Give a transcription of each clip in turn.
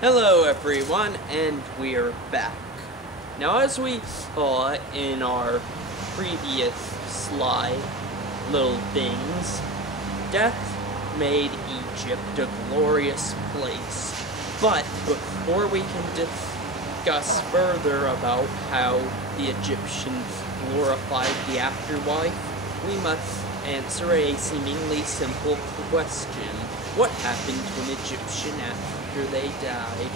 Hello everyone, and we are back. Now as we saw in our previous slide, little things, death made Egypt a glorious place. But before we can discuss further about how the Egyptians glorified the afterlife, we must answer a seemingly simple question. What happened to an Egyptian after they died?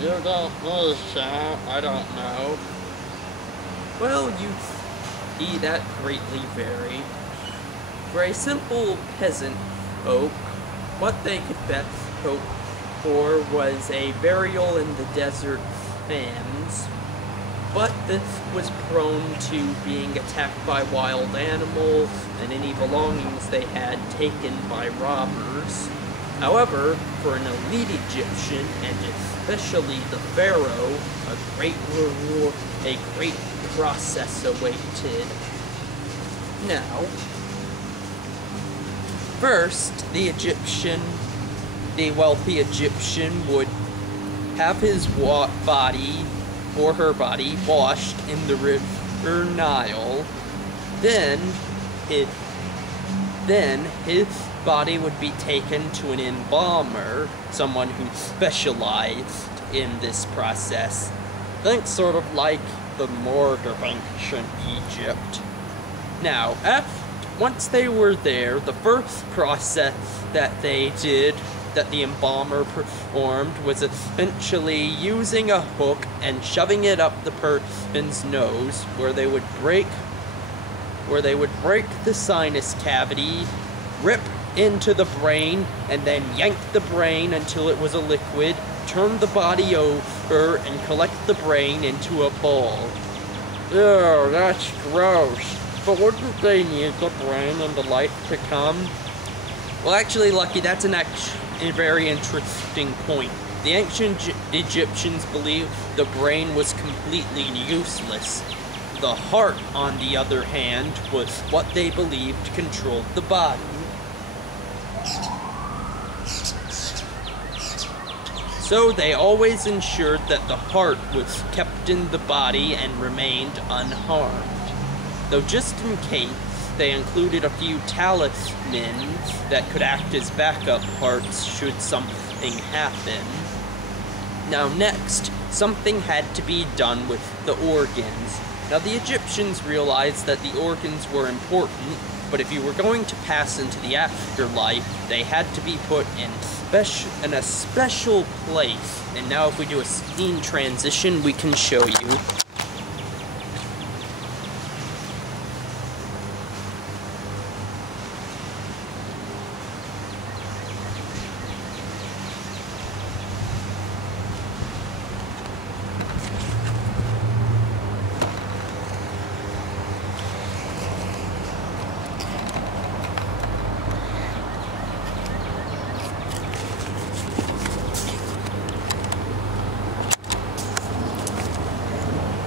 You don't know, Sam. I don't know. Well, you see, that greatly varied. For a simple peasant folk, what they could best hope for was a burial in the desert sands. But this was prone to being attacked by wild animals and any belongings they had taken by robbers. However, for an elite Egyptian, and especially the pharaoh, a great reward, a great process awaited. Now, first, the wealthy Egyptian would have his body or her body washed in the river Nile. Then his body would be taken to an embalmer, someone who specialized in this process. Think sort of like the morgue of ancient Egypt. Now, once they were there, the first process that the embalmer performed was essentially using a hook and shoving it up the person's nose, where they would break the sinus cavity, rip into the brain, and then yank the brain until it was a liquid, turn the body over, and collect the brain into a ball. Ew, that's gross. But wouldn't they need the brain in the life to come? Well, actually, Lucky, that's a very interesting point. The ancient Egyptians believed the brain was completely useless. The heart, on the other hand, was what they believed controlled the body. So they always ensured that the heart was kept in the body and remained unharmed. Though just in case, they included a few talismans that could act as backup hearts should something happen. Now next, something had to be done with the organs. Now the Egyptians realized that the organs were important, but if you were going to pass into the afterlife, they had to be put in a special place. And now if we do a scene transition, we can show you.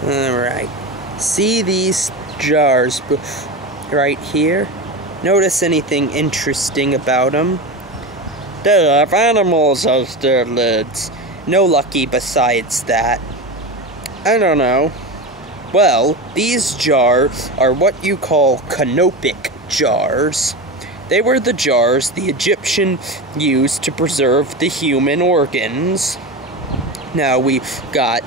Alright, see these jars right here? Notice anything interesting about them? They have animals as their lids. No, Lucky, besides that. I don't know. Well, these jars are what you call canopic jars. They were the jars the Egyptians used to preserve the human organs. Now we've got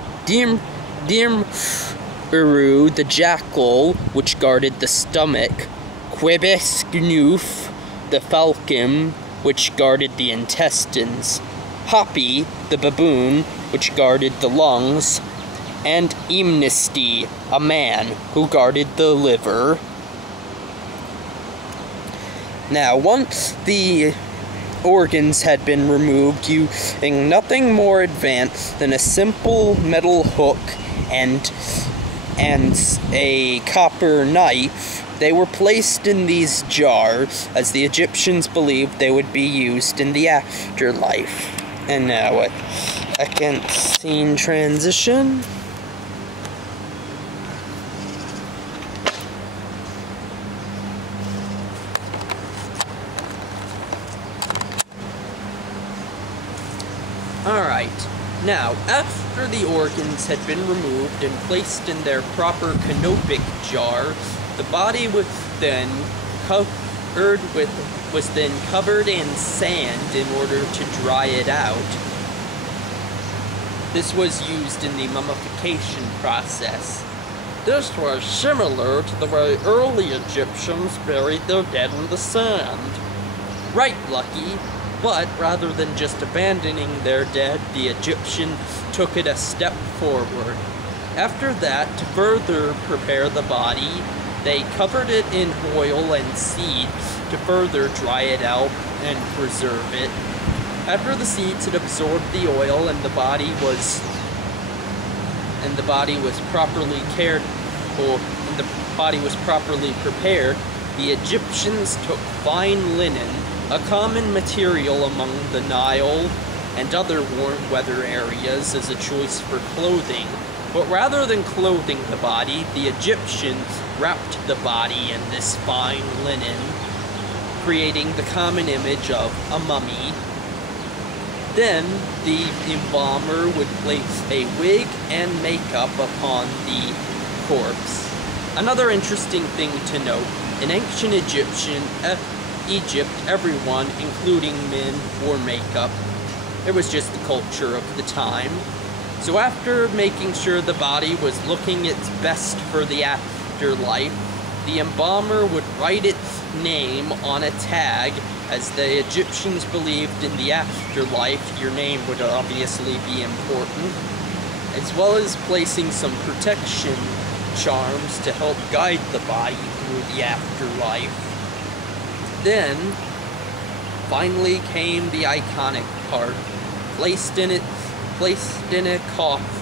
Uru, the jackal, which guarded the stomach, Quibis Gnoof, the falcon, which guarded the intestines, Hoppy, the baboon, which guarded the lungs, and Imnesty, a man, who guarded the liver. Now, once the organs had been removed using nothing more advanced than a simple metal hook and a copper knife, they were placed in these jars, as the Egyptians believed they would be used in the afterlife. And now a second scene transition. Alright, now, after the organs had been removed and placed in their proper canopic jar, the body was then covered in sand in order to dry it out. This was used in the mummification process. This was similar to the way early Egyptians buried their dead in the sand. Right, Lucky, but rather than just abandoning their dead, the Egyptians took it a step forward. After that, to further prepare the body, they covered it in oil and seeds to further dry it out and preserve it. After the seeds had absorbed the oil and the body was properly cared for, and the body was properly prepared, the Egyptians took fine linen, a common material among the Nile and other warm weather areas, as a choice for clothing. But rather than clothing the body, the Egyptians wrapped the body in this fine linen, creating the common image of a mummy. Then, the embalmer would place a wig and makeup upon the corpse. Another interesting thing to note, in ancient Egypt, everyone, including men, wore makeup. It was just the culture of the time. So after making sure the body was looking its best for the afterlife, the embalmer would write its name on a tag. As the Egyptians believed in the afterlife, your name would obviously be important, as well as placing some protection charms to help guide the body through the afterlife. Then, finally came the iconic part, placed in a coffin.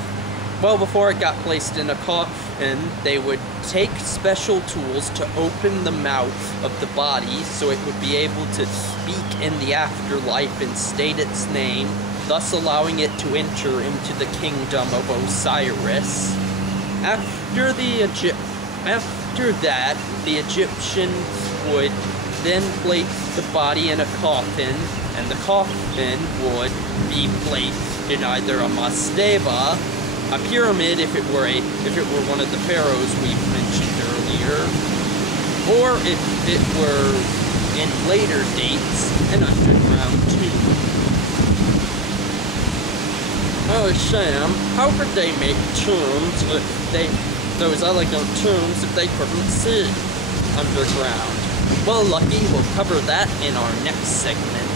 Well, before it got placed in a coffin, they would take special tools to open the mouth of the body so it would be able to speak in the afterlife and state its name, thus allowing it to enter into the kingdom of Osiris. After that, the Egyptians would then place the body in a coffin, and the coffin would be placed in either a mastaba, a pyramid if it were one of the pharaohs we've mentioned earlier, or if it were in later dates, an underground tomb. Oh Sam, how could they make tombs those elegant tombs if they couldn't see underground? Well, Lucky, we'll cover that in our next segment.